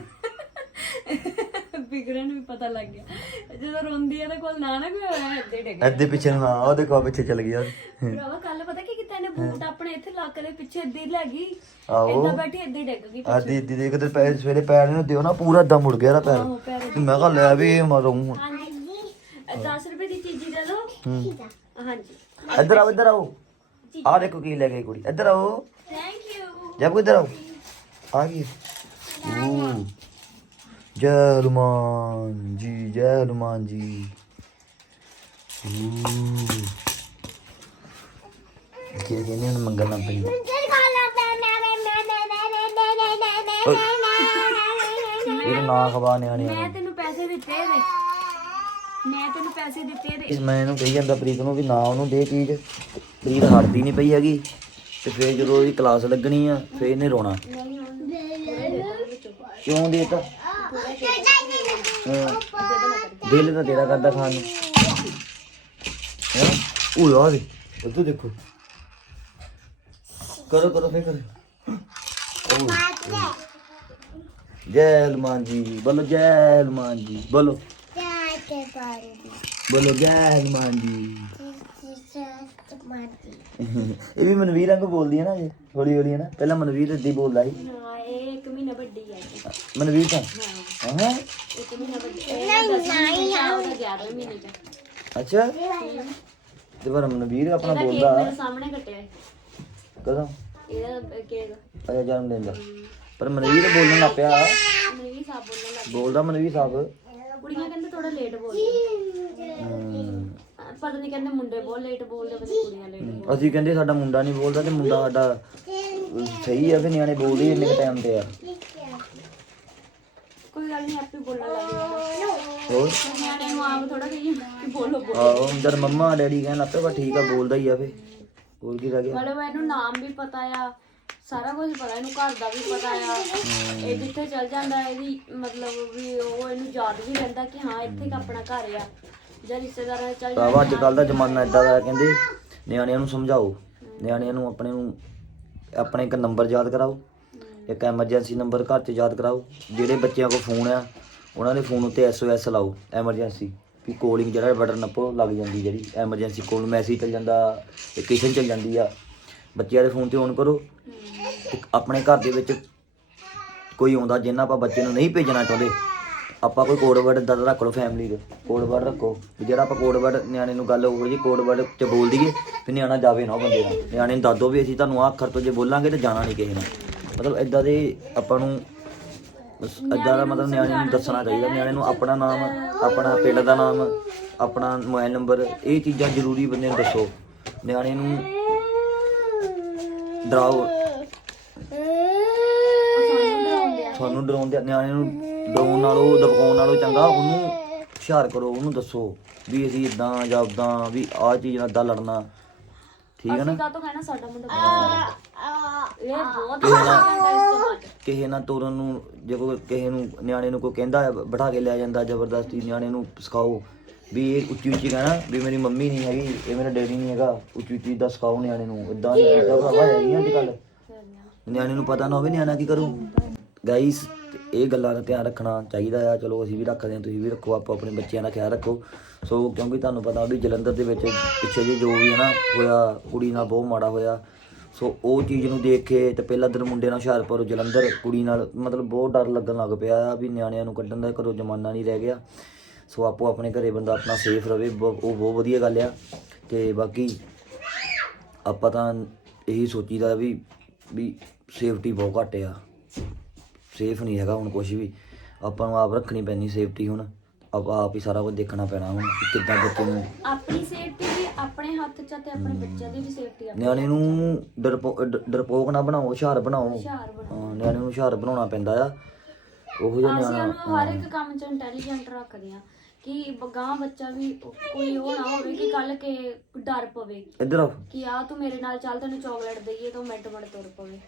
ਬਿਗੜਨ ਵੀ ਪਤਾ ਲੱਗ ਗਿਆ। ਜਦੋਂ ਰੋਂਦੀ ਆ ਤਾਂ ਕੋਲ ਨਾ ਨਾ ਕੋਈ ਹੋਇਆ ਇੱਦੇ ਡਿੱਗ ਅੱਧੇ ਪਿੱਛੇ ਨੂੰ ਹਾਂ ਉਹ ਦੇਖੋ ਪਿੱਛੇ ਚਲ ਗਿਆ ਭਰਾਵਾ ਕੱਲ ਪਤਾ ਕੀ ਕੀਤਾ ਇਹਨੇ? ਬੂਟ ਆਪਣੇ ਇੱਥੇ ਲੱਕ ਦੇ ਪਿੱਛੇ ਇੱਦੇ ਹੀ ਲੈ ਗਈ। ਆਹੋ। ਏਦਾਂ ਬੈਠੀ ਇੱਦੇ ਡਿੱਗ ਗਈ ਆਦੀ ਦੀ ਦੇਖ ਤੇ ਪੈਰ ਸਵੇਰੇ ਪੈਰ ਨੂੰ ਦਿਓ ਨਾ ਪੂਰਾ ਦਮ ਮੁੜ ਗਿਆ ਇਹਦਾ ਆਹੋ ਪੈਰ ਪੈਰ ਤੇ ਮੈਂ ਕਿਹਾ ਲੈ ਵੀ ਮਰੂੰ ਹਾਂਜੀ। 10 ਰੁਪਏ ਦੀ ਚੀਜ਼ੀ ਦੇ ਦਿਓ। ਹਾਂਜੀ। ਇੱਧਰ ਆਓ ਇੱਧਰ ਆਓ। ਆ ਦੇਖੋ ਕੀ ਲੈ ਗਈ ਕੁੜੀ। ਇੱਧਰ ਆਓ। ਥੈਂਕ ਯੂ ਜਬ ਇੱਧਰ ਆਓ। ਆ ਗਈ। ਓ ਜੈ ਹਨੂਮਾਨ ਜੀ ਜੈ ਹਨੂਮਾਨ ਜੀ। ਕੀ ਕਹਿੰਦੇ ਨੇ ਮੰਗਲ ਨਾ ਪਈ। ਇਹ ਨਾ ਖਵਾ ਨਿਆਣੇ ਮੈਂ ਤੈਨੂੰ ਪੈਸੇ ਦਿੱਤੇ ਇਹਦੇ ਮੈਂ ਤੈਨੂੰ ਪੈਸੇ ਦਿੱਤੇ ਇਸ ਮੈਂ ਇਹਨੂੰ ਕਹੀ ਜਾਂਦਾ ਪ੍ਰੀਤ ਨੂੰ ਵੀ ਨਾ ਉਹਨੂੰ ਦੇ ਚੀਜ਼। ਪ੍ਰੀਤ ਹਟਦੀ ਨਹੀਂ ਪਈ ਹੈਗੀ। ਤੇ ਫੇਰ ਜਦੋਂ ਉਹਦੀ ਕਲਾਸ ਲੱਗਣੀ ਆ ਫੇਰ ਇਹਨੇ ਰੋਣਾ। ਕਿਉਂ ਦੇਤਾ। ਦਿਲ ਤਾਂ ਤੇਰਾ ਕਰਦਾ ਖਾਣ ਨੂੰ। ਹੈਂ? ਆ ਦੇ ਉੱਧਰ ਦੇਖੋ। ਕਰੋ ਕਰੋ ਫੇਰ ਕਰੋ। ਜੈ ਹਨੂਮਾਨ ਜੀ ਬੋਲੋ ਜੈ ਹਨੂਮਾਨ ਜੀ ਬੋਲੋ। ਬੋਲੋ ਜੈ ਹਨੂਮਾਨ ਜੀ। ਇਹ ਵੀ ਮਨਵੀਰ ਵਾਂਗੂ ਬੋਲਦੀ ਹੈ ਨਾ ਇਹ ਹੌਲੀ ਹੌਲੀ ਹੈ ਨਾ। ਪਹਿਲਾਂ ਮਨਵੀਰ ਇੱਦੀ ਬੋਲਦਾ ਸੀ। ਹਾਂ ਇਹ ਇੱਕ ਮਹੀਨਾ ਵੱਡੀ ਹੈ। ਮਨਵੀਰ ਤਾਂ। ਹਾਂ? ਅੱਛਾ? ਤੇ ਪਰ ਮਨਵੀਰ ਆਪਣਾ ਬੋਲਦਾ। ਸਾਹਮਣੇ ਕੱਟਿਆ ਕਦੋਂ? ਇਹਦਾ ਕੇਕ। ਅਜਾ ਜਨਮ ਦਿਨ ਦਾ। ਪਰ ਮਨਵੀਰ ਬੋਲਣ ਲੱਗ ਪਿਆ। ਨਹੀਂ ਸਾਬ ਬੋਲਣ ਲੱਗ ਬੋਲਦਾ ਮਨਵੀਰ ਸਾਹਿਬ। ਕੁੜੀਆਂ ਕਹਿੰਦੇ ਥੋੜਾ ਲੇਟ ਬੋਲਦੇ। ਪਤਾ ਨਹੀਂ ਕਹਿੰਦੇ ਮੁੰਡੇ ਬਹੁਤ ਲੇਟ ਬੋਲਦੇ ਪਤਾ ਨੀ ਕੁੜੀਆਂ ਲੇਟ ਅਸੀਂ ਕਹਿੰਦੇ ਸਾਡਾ ਮੁੰਡਾ ਨਹੀਂ ਬੋਲਦਾ ਤੇ ਮੁੰਡਾ ਸਾਡਾ ਸਹੀ ਆ ਕਿ ਨਿਆਣੇ ਬੋਲਦੇ ਇੰਨੇ ਟਾਈਮ ਤੇ ਆ। ਕੋਈ ਗੱਲ ਨਹੀਂ ਆਪੇ ਬੋਲਣ ਲੱਗ ਜਾਂਦਾ ਹੋਰ? ਨਿਆਣੇ ਨੂੰ ਆਪ ਥੋੜਾ ਕਹੀ ਕਿ ਬੋਲੋ ਬੋਲੋ। ਆਹੋ ਜਦ ਮੰਮਾ ਡੈਡੀ ਕਹਿਣ ਲੱਗ ਪਏ ਬਾ ਠੀਕ ਆ ਬੋਲਦਾ ਹੀ ਆ ਫੇ ਹੋਰ ਕੀ ਰਹਿ ਗਿਆ? ਮਤਲਬ ਇਹਨੂੰ ਨਾਮ ਵੀ ਪਤਾ ਆ ਸਾਰਾ ਕੁਝ ਪਤਾ ਇਹਨੂੰ ਘਰ ਦਾ ਵੀ ਪਤਾ ਆ। ਇਹ ਜਿੱਥੇ ਚਲ ਜਾਂਦਾ ਇਹਦੀ ਮਤਲਬ ਵੀ ਉਹ ਇਹਨੂੰ ਯਾਦ ਵੀ ਰਹਿੰਦਾ ਕਿ ਹਾਂ ਇੱਥੇ ਕ ਆਪਣਾ ਘਰ ਆ। ਜਾਂ ਰਿਸ਼ਤੇਦਾਰਾਂ ਦੇ ਚਲ ਭਰਾਵਾ ਅੱਜ ਕੱਲ ਦਾ ਜ਼ਮਾਨਾ ਇਦਾਂ ਦਾ ਹੈ, ਕਹਿੰਦੇ ਨਿਆਣਿਆਂ ਨੂੰ ਸਮਝਾਓ। ਨਿਆਣਿਆਂ ਨੂੰ ਆਪਣੇ ਨੂੰ ਆਪਣੇ ਇੱਕ ਨੰਬਰ ਯਾਦ ਕਰਾਓ। ਇੱਕ ਐਮਰਜੈਂਸੀ ਨੰਬਰ ਘਰ 'ਚ ਯਾਦ ਕਰਾਓ, ਜਿਹੜੇ ਬੱਚਿਆਂ ਕੋਲ ਫੋਨ ਆ, ਉਹਨਾਂ ਦੇ ਫੋਨ ਉੱਤੇ ਐਸਓਐਸ ਲਾਓ ਐਮਰਜੈਂਸੀ ਵੀ ਕੋਲਿੰਗ ਜਿਹੜਾ ਬਟਨ ਨੱਪੋ ਲੱਗ ਜਾਂਦੀ ਜਿਹੜੀ ਐਮਰਜੈਂਸੀ ਕੋਲ ਮੈਸੇਜ ਚੱਲ ਜਾਂਦਾ ਲੋਕੇਸ਼ਨ ਚੱਲ ਜਾਂਦੀ ਆ, ਬੱਚਿਆਂ ਦੇ ਫੋਨ ਤੇ ਔਨ ਕਰੋ ਤੇ ਆਪਣੇ ਘਰ ਦੇ ਵਿੱਚ ਕੋਈ ਆਉਂਦਾ ਜਿੰਨਾ ਆਪਾਂ ਬੱਚੇ ਨੂੰ ਨਹੀਂ ਭੇਜਣਾ ਚਾਹੁੰਦੇ, ਆਪਾਂ ਕੋਈ ਕੋਡ ਵਰਡ ਦਾ ਰੱਖ ਲਓ ਫੈਮਿਲੀ ਦੇ ਕੋਡ ਵਰਡ ਰੱਖੋ, ਵੀ ਜਿਹੜਾ ਆਪਾਂ ਕੋਡ ਵਰਡ ਨਿਆਣੇ ਨੂੰ ਗੱਲ ਹੋਵੇ ਜੀ ਕੋਡ ਵਰਡ ਚ ਬੋਲ ਦਈਏ, ਵੀ ਨਿਆਣਾ ਜਾਵੇ ਨਾ ਬੰਦੇ ਦਾ ਨਿਆਣੇ ਨੂੰ ਦੱਸ ਵੀ ਅਸੀਂ ਤੁਹਾਨੂੰ ਆਹ ਅੱਖਰ ਤੋਂ ਜੇ ਬੋਲਾਂਗੇ ਤੇ ਜਾਣਾ ਨਹੀਂ ਕਿਸੇ ਨਾਲ। ਮਤਲਬ ਇਦਾਂ ਦੇ ਆਪਾਂ ਨੂੰ ਬਸ ਦਾ ਮਤਲਬ ਨਿਆਣੇ ਨੂੰ ਦੱਸਣਾ ਚਾਹੀਦਾ, ਨਿਆਣੇ ਨੂੰ ਆਪਣਾ ਨਾਮ, ਆਪਣਾ ਪਿੰਡ ਦਾ ਨਾਮ, ਆਪਣਾ ਮੋਬਾਈਲ ਨੰਬਰ, ਇਹ ਚੀਜ਼ਾਂ ਜ਼ਰੂਰੀ ਬੰਦੇ ਨੂੰ ਦੱਸੋ। ਨਿਆਣੇ ਨੂੰ ਡਰਾਓ। ਤੁਹਾਨੂੰ ਡਰਾਉਂਦੇ ਨਿਆਣੇ ਨੂੰ ਡਰਾਉਣ ਨਾਲੋਂ ਦਬਕਾਉਣ ਨਾਲੋਂ ਚੰਗਾ, ਉਹਨੂੰ ਹੁਸ਼ਿਆਰ ਕਰੋ, ਉਹਨੂੰ ਦੱਸੋ ਵੀ ਅਸੀਂ ਇਦਾਂ ਜਾਂ ਉਦਾਂ ਵੀ ਆਹ ਚੀਜ਼ ਨਾਲ ਏਦਾਂ ਲੜਨਾ। ਠੀਕ ਹੈ ਨਾ? ਅਸੀਂ ਕਾਹਤੋਂ ਕਹਿਣਾ? ਸਾਡਾ ਮੁੰਡਾ ਬਹੁਤ ਇਹ ਬਹੁਤ ਕਿਸੇ ਨਾਲ ਤੋਰਨ ਨੂੰ ਜੇ ਕੋਈ ਕਿਸੇ ਨੂੰ ਨਿਆਣੇ ਨੂੰ ਕੋਈ ਕਹਿੰਦਾ ਹੈ, ਬਿਠਾ ਕੇ ਲੈ ਜਾਂਦਾ ਜ਼ਬਰਦਸਤੀ ਨਿਆਣੇ ਨੂੰ ਸਿਖਾਓ। ਵੀ ਇਹ ਉੱਚੀ ਉੱਚੀ ਕਹਿਣਾ ਵੀ ਮੇਰੀ ਮੰਮੀ ਨਹੀਂ ਹੈਗੀ ਇਹ ਮੇਰਾ ਡੈਡੀ ਨਹੀਂ ਹੈਗਾ ਉੱਚੀ ਉੱਚੀ ਦਾ ਸਿਖਾਓ ਨਿਆਣੇ ਨੂੰ ਇਦਾਂ ਨਹੀਂ ਇਦਾਂ ਹੈਗੀਆਂ ਅੱਜ ਕੱਲ ਨਿਆਣੇ ਨੂੰ ਪਤਾ ਨਾ ਹੋਵੇ ਨਿਆਣਾ ਕੀ ਕਰੂ। ਗਾਈਸ ਇਹ ਗੱਲਾਂ ਦਾ ਧਿਆਨ ਰੱਖਣਾ ਚਾਹੀਦਾ ਆ। ਚਲੋ ਅਸੀਂ ਵੀ ਰੱਖਦੇ ਹਾਂ, ਤੁਸੀਂ ਵੀ ਰੱਖੋ, ਆਪੋ ਆਪਣੇ ਬੱਚਿਆਂ ਦਾ ਖਿਆਲ ਰੱਖੋ। ਸੋ ਕਿਉਂਕਿ ਤੁਹਾਨੂੰ ਪਤਾ ਵੀ ਜਲੰਧਰ ਦੇ ਵਿੱਚ ਪਿੱਛੇ ਜੇ ਜੋ ਵੀ ਹੈ ਨਾ, ਹੋਇਆ, ਕੁੜੀ ਨਾਲ ਬਹੁਤ ਮਾੜਾ ਹੋਇਆ। ਸੋ ਉਹ ਚੀਜ਼ ਨੂੰ ਦੇਖ ਕੇ ਤੇ ਪਹਿਲਾਂ ਦਿਨ ਮੁੰਡੇ ਨਾਲ ਹੁਸ਼ਿਆਰਪੁਰ, ਜਲੰਧਰ ਕੁੜੀ ਨਾਲ ਮਤਲਬ ਬਹੁਤ ਡਰ ਲੱਗਣ ਲੱਗ ਪਿਆ ਆ ਵੀ ਨਿਆਣਿਆਂ ਨੂੰ ਕੱਢਣ ਦਾ ਘਰੋਂ ਜ਼ਮਾਨਾ ਨਹੀਂ ਰਹਿ ਗਿਆ। ਸੋ ਆਪੋ ਆਪਣੇ ਘਰੇ ਬੰਦਾ ਆਪਣਾ ਸੇਫ ਰਵੇ ਉਹ ਬਹੁਤ ਵਧੀਆ ਗੱਲ ਆ। ਤੇ ਬਾਕੀ ਆਪਾਂ ਤਾਂ ਇਹੀ ਸੋਚੀਦਾ ਵੀ ਵੀ ਸੇਫਟੀ ਬਹੁਤ ਘੱਟ ਆ। ਸੇਫ ਨਹੀਂ ਹੈਗਾ ਹੁਣ ਕੁਝ ਵੀ। ਆਪਾਂ ਨੂੰ ਆਪ ਰੱਖਣੀ ਪੈਣੀ ਸੇਫਟੀ ਹੁਣ। ਆਪ ਆਪ ਹੀ ਸਾਰਾ ਕੁਝ ਦੇਖਣਾ ਪੈਣਾ ਹੁਣ ਕਿ ਕਿੱਦਾਂ ਬੱਚੇ ਨੂੰ ਆਪਣੀ ਸੇਫਟੀ ਵੀ ਆਪਣੇ ਹੱਥ 'ਚ ਆ ਤੇ ਆਪਣੇ ਬੱਚਿਆਂ ਦੀ ਵੀ ਸੇਫਟੀ ਆ। ਨਿਆਣੇ ਨੂੰ ਡਰਪੋ ਡ- ਡਰਪੋਕ ਨਾ ਬਣਾਓ ਹੁਸ਼ਿਆਰ ਬਣਾਓ। ਹੁਸ਼ਿਆਰ ਹਾਂ, ਨਿਆਣੇ ਨੂੰ ਹੁਸ਼ਿਆਰ ਬਣਾਉਣਾ ਪੈਂਦਾ ਆ। ਉਹੋ ਜਿਹਾ ਅਸੀਂ ਨਿਆਣਾ ਉਹਨੂੰ ਹਰ ਇੱਕ ਕੰਮ 'ਚ ਇੰਟੈਲੀਜੈਂਟ ਰੱਖਦੇ ਆ ਕਿ ਗਾਂ ਬੱਚਾ ਵੀ ਕੋਈ ਉਹ ਨਾ ਹੋਵੇ ਕਿ ਕੱਲ ਕੇ ਡਰ ਪਵੇ। ਇੱਧਰ ਆ ਕਿ ਆ ਤੂੰ ਮੇਰੇ ਨਾਲ ਚੱਲ ਤੈਨੂੰ ਚਾਕਲੇਟ ਦਈਏ ਤਾਂ ਮਿੰਟ ਮਿੰਟ ਤੁਰ ਪਵੇ।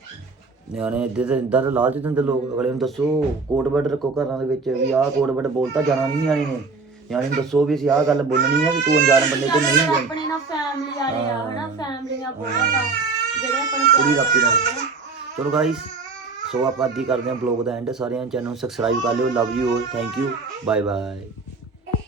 ਨਿਆਣੇ ਇੱਧਰ ਤੇ ਇੱਧਰ ਦੇ ਲਾਲਚ ਦਿੰਦੇ ਲੋਕ। ਅਗਲੇ ਨੂੰ ਦੱਸੋ ਕੋਡ ਵਰਡ ਰੱਖੋ ਘਰਾਂ ਦੇ ਵਿੱਚ ਵੀ ਆਹ ਕੋਡ ਵਰਡ ਬੋਲਤਾ ਜਾਣਾ ਨਹੀਂ ਨਿਆਣੇ ਨੇ। ਨਿਆਣੇ ਨੂੰ ਦੱਸੋ ਵੀ ਅਸੀਂ ਆਹ ਗੱਲ ਬੋਲਣੀ ਆ ਵੀ ਤੂੰ ਅਣਜਾਣ ਬੰਦੇ ਤੇ ਨਹੀਂ ਜਾਣਾ। ਆਪਣੇ ਨਾਲ ਫੈਮਿਲੀ ਵਾਲੇ ਆ ਹਨਾ ਫੈਮਲੀਆਂ ਬਹੁਤ ਆ। ਜਿਹੜੇ ਆਪਣੇ ਪੂਰੀ ਪਿਆਰ ਰਾਤੀ ਨਾਲ। ਕਰਦੇ ਆ। ਚਲੋ ਗਾਇਸ ਸੋ ਆਪਾਂ ਅੱਧੀ ਕਰਦੇ ਹਾਂ ਬਲੌਗ ਦਾ ਐਂਡ ਸਾਰਿਆਂ ਚੈਨਲ ਨੂੰ ਸਬਸਕ੍ਰਾਈਬ ਕਰ ਲਿਓ। Love you all thank you bye bye